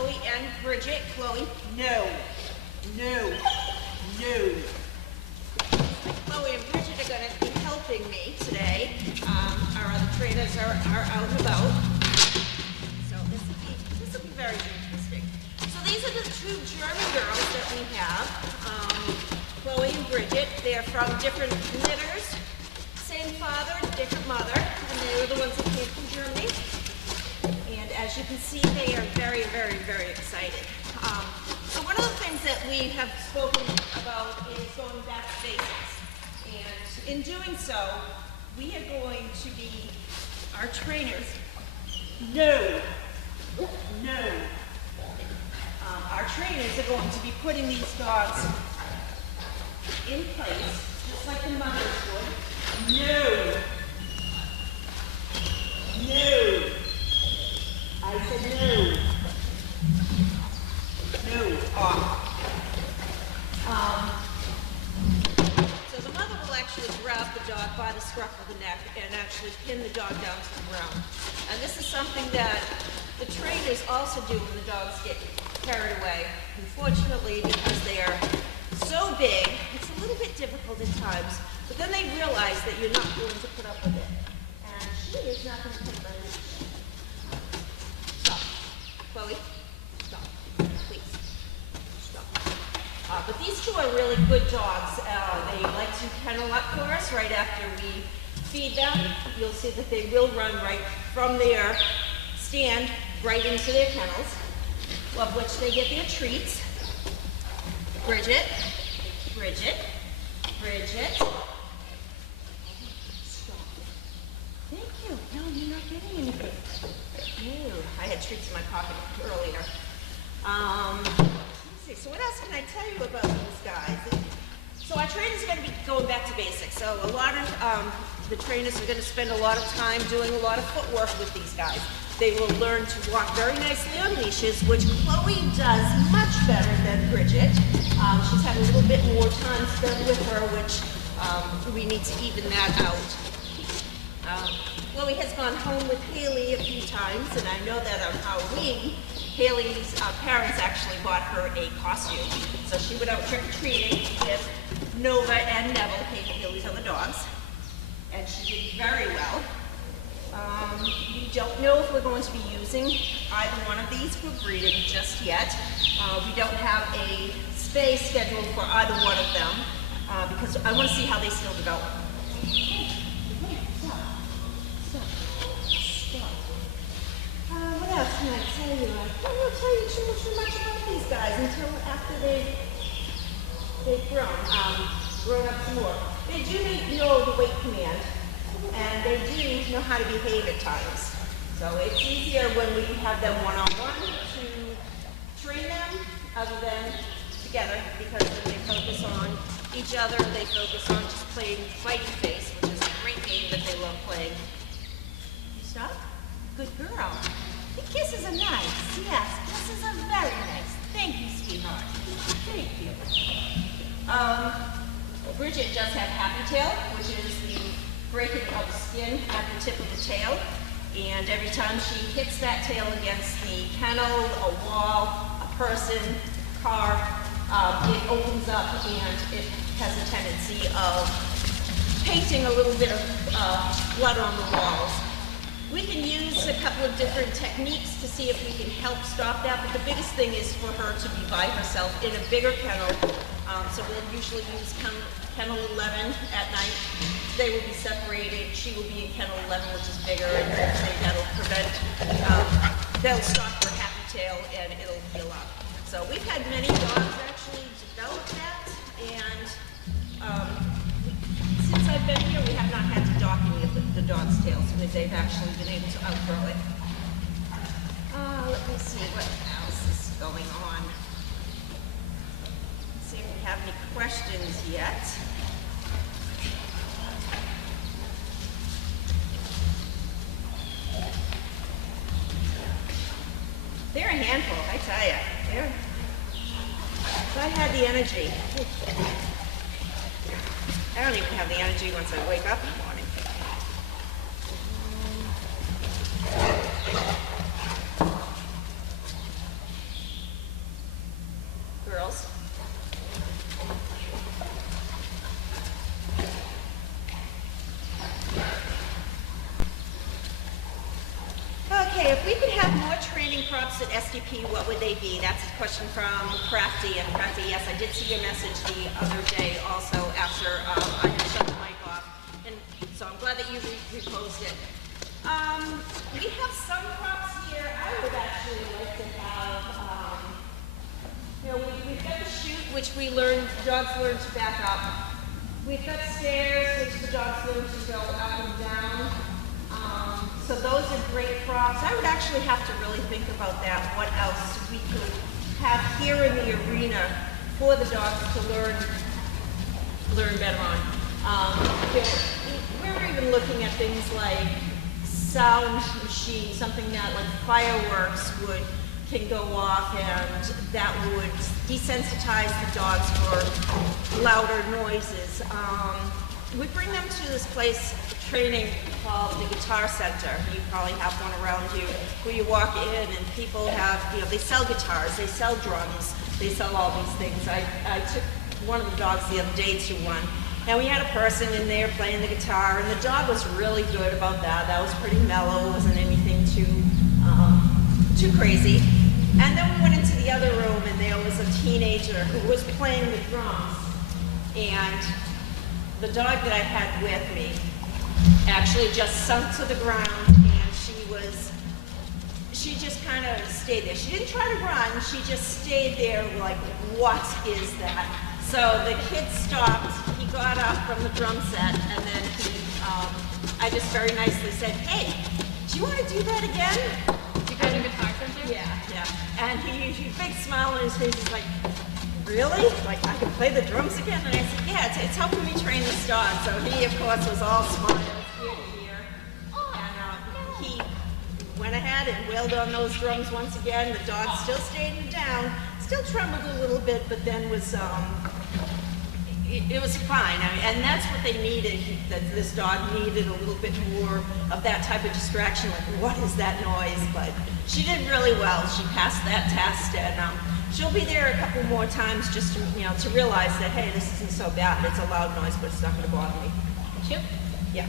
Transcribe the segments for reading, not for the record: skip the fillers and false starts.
Chloe and Bridget. Chloe, no, no, no. Chloe and Bridget are going to be helping me today. Our other trainers are out and about. So this will be very interesting. So these are the two German girls that we have. Chloe and Bridget. They're from different knitters. Same father, different mother. And they were the ones that came from Germany. And as you can see, they are very, very, very excited. So one of the things that we have spoken about is going back to basics. And in doing so, we are going to be our trainers. No. Our trainers are going to be putting these dogs in place, just like the mothers would. No. I said no. No. Off. So the mother will actually grab the dog by the scruff of the neck and actually pin the dog down to the ground. And this is something that the trainers also do when the dogs get carried away. Unfortunately, because they are so big, it's a little bit difficult at times, but then they realize that you're not going to put up with it. And she is not going to put up with it. Stop. Chloe, stop. Please. Stop. But these two are really good dogs. They like to kennel up for us right after we feed them. You'll see that they will run right from their stand right into their kennels, of which they get their treats. Bridget. Stop. Thank you. No, you're not getting anything. Ew, I had treats in my pocket earlier. Let's see, so what else can I tell you about these guys? So our trainers are going to be going back to basics. So a lot of the trainers are going to spend a lot of time doing a lot of footwork with these guys. They will learn to walk very nicely on leashes, which Chloe does much better than Bridget. She's had a little bit more time spent with her, which we need to even that out. Chloe has gone home with Haley a few times, and I know that on Halloween, Haley's parents actually bought her a costume. So she went out trick-or-treating with Nova and Neville, Haley's other dogs, and she did very well. We don't know if we're going to be using either one of these for breeding just yet. We don't have a space scheduled for either one of them because I want to see how they still develop. Stop. What else can I tell you? I don't want to tell you too much about these guys until after they've grown up some more. They do know the weight command. And they do know how to behave at times. So it's easier when we have them one-on-one to train them other than together, because then they focus on each other, they focus on just playing fighting face, which is a great game that they love playing. You stop? Good girl. The kisses are nice. Yes, kisses are very nice. Thank you, sweetheart. Thank you. Bridget does have happy tail, which is the breaking of the skin at the tip of the tail, and every time she hits that tail against the kennel, a wall, a person, car, it opens up and it has a tendency of painting a little bit of blood on the walls. We can use a couple of different techniques to see if we can help stop that, but the biggest thing is for her to be by herself in a bigger kennel. So we'll usually use kennel 11 at night. They will be separated. She will be in kennel 11, which is bigger, and hopefully that'll prevent, that'll stop her happy tail and it'll heal up. So we've had many dogs actually develop that, and since I've been here, we have not had to dock any of the dog's tails, because they've actually been able to outgrow it. Let me see what else is going on. Let's see if we have any questions yet. They're a handful, I tell you. If I had the energy. I don't even have the energy once I wake up in the morning. Okay, if we could have more training props at SDP, what would they be? That's a question from Crafty. And Crafty, yes, I did see your message the other day also after I had shut the mic off. And so I'm glad that you reposed it. We have some props here. I would actually like to have, we've got the chute, which dogs learn to back up. We've got stairs, which the dogs learn to go up and down. So those are great props. I would actually have to really think about that, what else we could have here in the arena for the dogs to learn better on. We're even looking at things like sound machines, something that like fireworks can go off, and that would desensitize the dogs for louder noises. We bring them to this place training called the Guitar Center. You probably have one around you where you walk in and people have, they sell guitars, they sell drums, they sell all these things. I took one of the dogs the other day to one, and we had a person in there playing the guitar, and the dog was really good about that. That was pretty mellow, it wasn't anything too crazy. And then we went into the other room, and there was a teenager who was playing the drums, and the dog that I had with me actually just sunk to the ground, and she just kind of stayed there. She didn't try to run, she just stayed there like, what is that? So the kid stopped, he got up from the drum set, and then I just very nicely said, hey, do you want to do that again? Do you go to Guitar Center? Yeah. And he big smile on his face, he's like, really? Like, I can play the drums again? And I said, yeah, it's helping me train this dog. So he, of course, was all smiles ear to ear. And he went ahead and wailed on those drums once again. The dog still stayed down, still trembled a little bit, but then was, it was fine. I mean, and that's what they needed. This dog needed a little bit more of that type of distraction, like, what is that noise? But she did really well. She passed that test, and she'll be there a couple more times just to, to realize that, hey, this isn't so bad. It's a loud noise, but it's not going to bother me. Thank you. Yeah.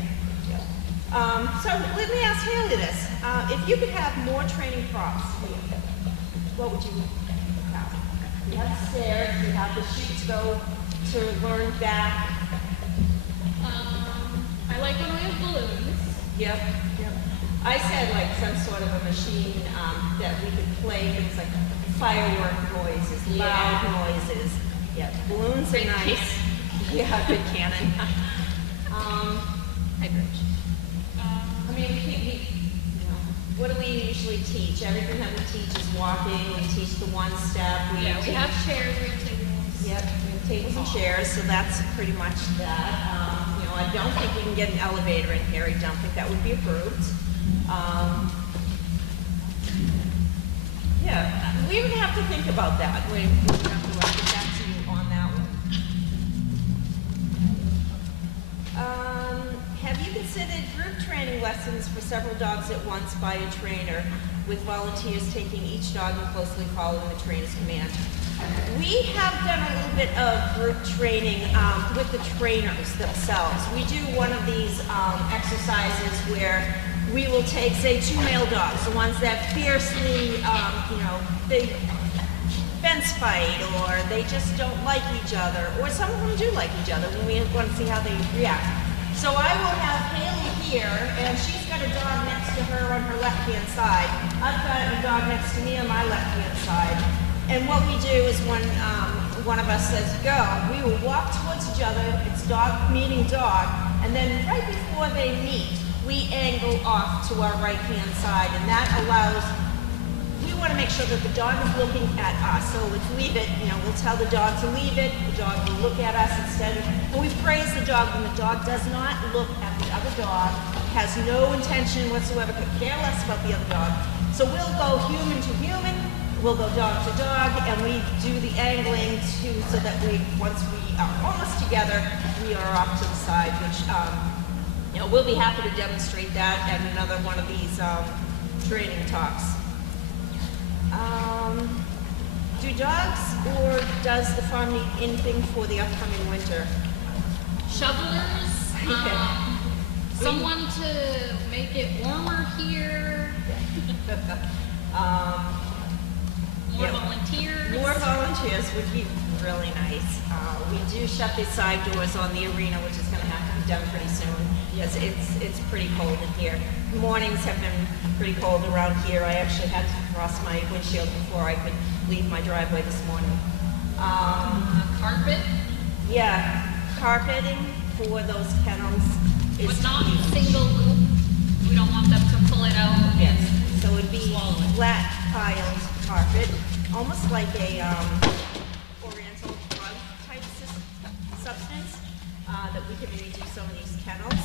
So let me ask Haley this. If you could have more training props, what would you have? We have the stairs, we have the chute to go to learn back. I like when we have balloons. Yep. I said like some sort of a machine that we could play things like firework noises, loud noises. Yeah, balloons are Big nice. cannon. Yeah, big cannon. Hi, Bridget. I mean, what do we usually teach? Everything that we teach is walking. We teach the one step. We have chairs, we have tables. Yep, we have tables and chairs, so that's pretty much that. I don't think we can get an elevator in here. I don't think that would be approved. Yeah, we would have to think about that. We have to get back to you on that one. Have you considered group training lessons for several dogs at once by a trainer, with volunteers taking each dog and closely following the trainer's command? We have done a little bit of group training with the trainers themselves. We do one of these exercises where we will take, say, 2 male dogs, the ones that fiercely, they fence fight, or they just don't like each other, or some of them do like each other when we want to see how they react. So I will have Haley here, and she's got a dog next to her on her left-hand side. I've got a dog next to me on my left-hand side. And what we do is when one of us says go, we will walk towards each other, it's dog meeting dog, and then right before they meet, we angle off to our right-hand side, and that allows, we want to make sure that the dog is looking at us. So let's leave it, we'll tell the dog to leave it, the dog will look at us instead of, and we praise the dog when the dog does not look at the other dog, has no intention whatsoever, could care less about the other dog. So we'll go human to human, we'll go dog to dog, and we do the angling so that once we are almost together, we are off to the side, which, we'll be happy to demonstrate that at another one of these training talks. Do dogs or does the farm need anything for the upcoming winter? Shovelers, someone to make it warmer here. More yeah. volunteers. More volunteers would be really nice. We do shut the side doors on the arena, which is going to have to be done pretty soon because it's pretty cold in here. Mornings have been pretty cold around here. I actually had to cross my windshield before I could leave my driveway this morning. Carpet, Yeah, carpeting for those kennels is but not huge. single loop. We don't want them to pull it out. Yes, so it'd be Swallow it. flat piled carpet, almost like a oriental rug type substance that we can reduce some of these kennels.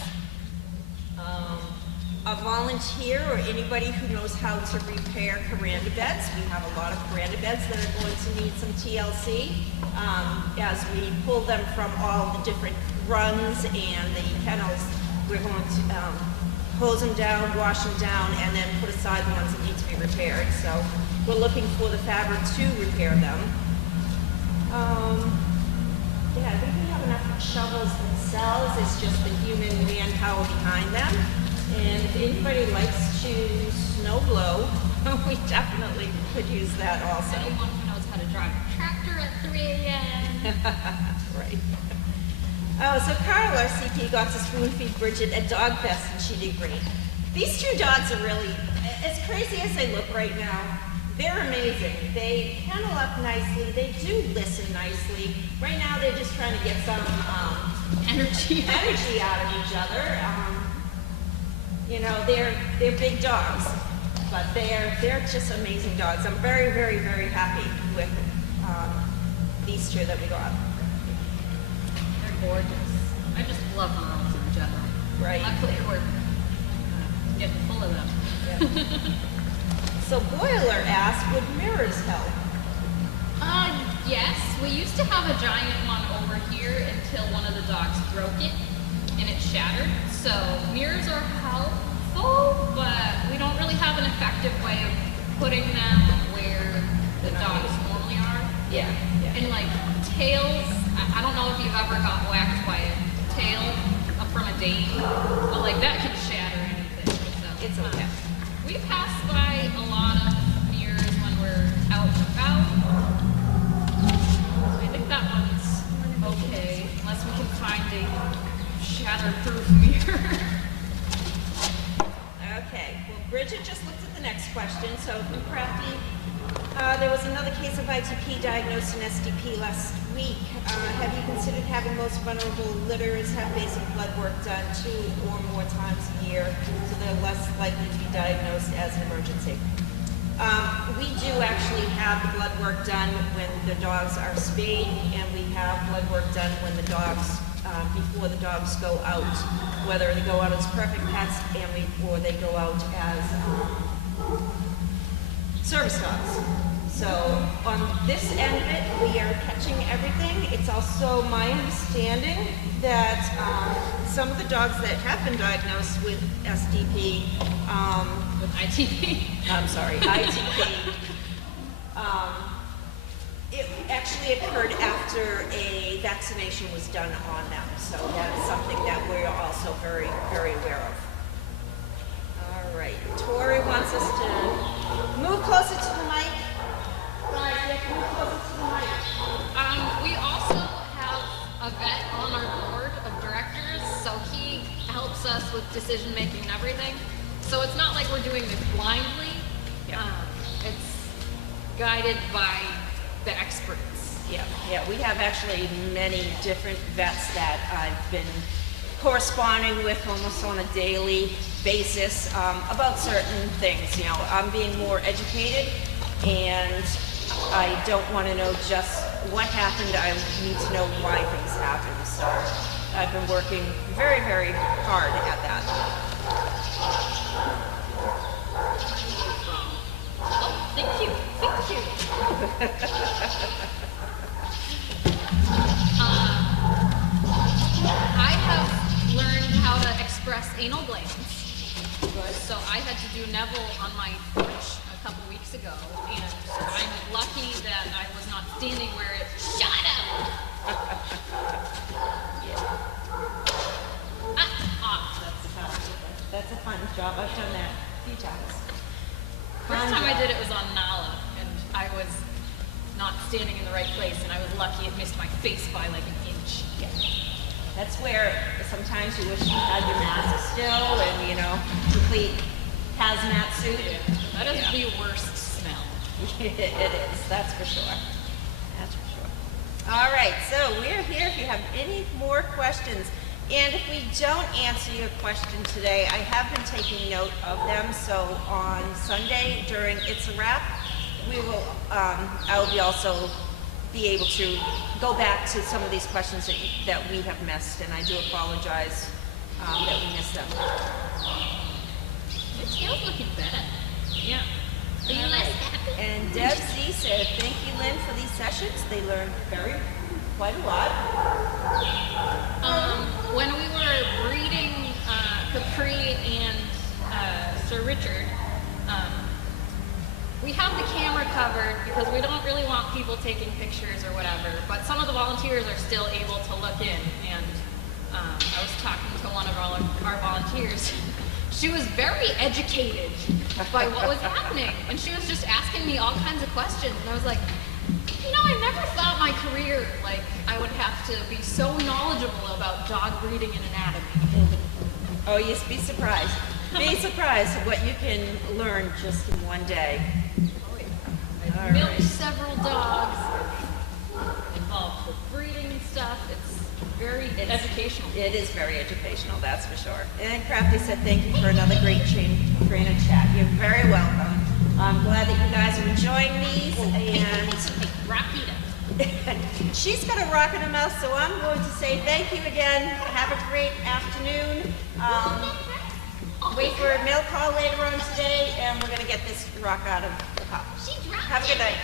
A volunteer or anybody who knows how to repair veranda beds. We have a lot of veranda beds that are going to need some TLC as we pull them from all the different runs and the kennels. We're going to hose them down, wash them down, and then put aside the ones that need to be repaired. So we're looking for the fabric to repair them. Yeah, I think we have enough shovels themselves. It's just the human manpower behind them. And if anybody likes to snow blow, we definitely could use that also. Anyone who knows how to drive a tractor at 3 a.m. Right. Oh, so Carl, our CP, got to spoon feed Bridget at Dog Fest, and she did great. These two dogs are really, as crazy as they look right now, they're amazing. They kennel up nicely. They do listen nicely. Right now, they're just trying to get some Energy. energy out of each other. You know, they're big dogs, but they're just amazing dogs. I'm very, very, very happy with these two that we got. They're gorgeous. I just love girls in general. Right. Luckily, we're getting full of them. Yeah. So Boiler asked, would mirrors help? Yes. We used to have a giant one over here until one of the dogs broke it and it shattered. So mirrors are helpful, but we don't really have an effective way of putting them where the dogs normally are. Yeah. And like tails, I don't know if you've ever got whacked by a tail from a Dane, but like that can shatter anything. So, It's okay. we pass by a lot of mirrors when we're out and about. So I think that one's okay, unless we can find a shatterproof mirror. Okay, well, Bridget just looked at the next question. So from Crafty, there was another case of ITP diagnosed in SDP last week. Have you considered having most vulnerable litters have basic blood work done 2 or more times a year so they're less likely to be diagnosed as an emergency? We do actually have the blood work done when the dogs are spayed, and we have blood work done when the dogs, before the dogs go out, whether they go out as perfect pets or they go out as service dogs. So on this end of it, we are catching everything. It's also my understanding that some of the dogs that have been diagnosed with SDP, With ITP. I'm sorry, ITP, it actually occurred after a vaccination was done on them. So that's something that we're also very, very aware of. All right, Tori wants us to move closer to the mic. Guys, you have to move closer to the mic. We also have a vet on our board of directors, so he helps us with decision making and everything. So it's not like we're doing this blindly. Yeah. It's guided by the experts. Yeah, we have actually many different vets that I've been corresponding with almost on a daily basis about certain things. You know, I'm being more educated, and I don't want to know just what happened. I need to know why things happened. So I've been working very, very hard at that. Oh, thank you. Thank you. I have learned how to express anal glands. So I had to do Neville on my porch a couple weeks ago, and I'm lucky that I was not standing where it shot up. That's a fun job. I've done that a few times. First time I did it was on Nala, and I was not standing in the right place, and I was lucky it missed my face by like an inch. Yeah. That's where sometimes you wish you had your mask still and, you know, complete hazmat suit. Yeah. That is the worst smell. It is, that's for sure. That's for sure. All right, so we're here if you have any more questions. And if we don't answer your question today, I have been taking note of them. So on Sunday during It's a Wrap, we will, I will be also be able to go back to some of these questions that we have missed, and I do apologize that we missed them. Your tail's looking better. Yeah. Are you less happy? And Deb Z said, thank you, Lynn, for these sessions. They learned quite a lot. When we were breeding Capri and Sir Richard, we have the camera covered because we don't really want people taking pictures or whatever, but some of the volunteers are still able to look in, and I was talking to one of our volunteers. She was very educated by what was happening, and she was just asking me all kinds of questions, and I was like, you know, I never thought my career, like, I would have to be so knowledgeable about dog breeding and anatomy. Oh, you'd be surprised. Be surprised at what you can learn just in one day. Oh, yeah. I've milked several dogs, involved with breeding and stuff. It's very educational. It is very educational, that's for sure. And Crafty said thank you for another great trainer chat. You're very welcome. I'm glad that you guys are enjoying these. And Rakita. she's got a rock in her mouth, so I'm going to say thank you again. Have a great afternoon. Wait for a mail call later on today, and we're going to get this rock out of the pot. Have a good night.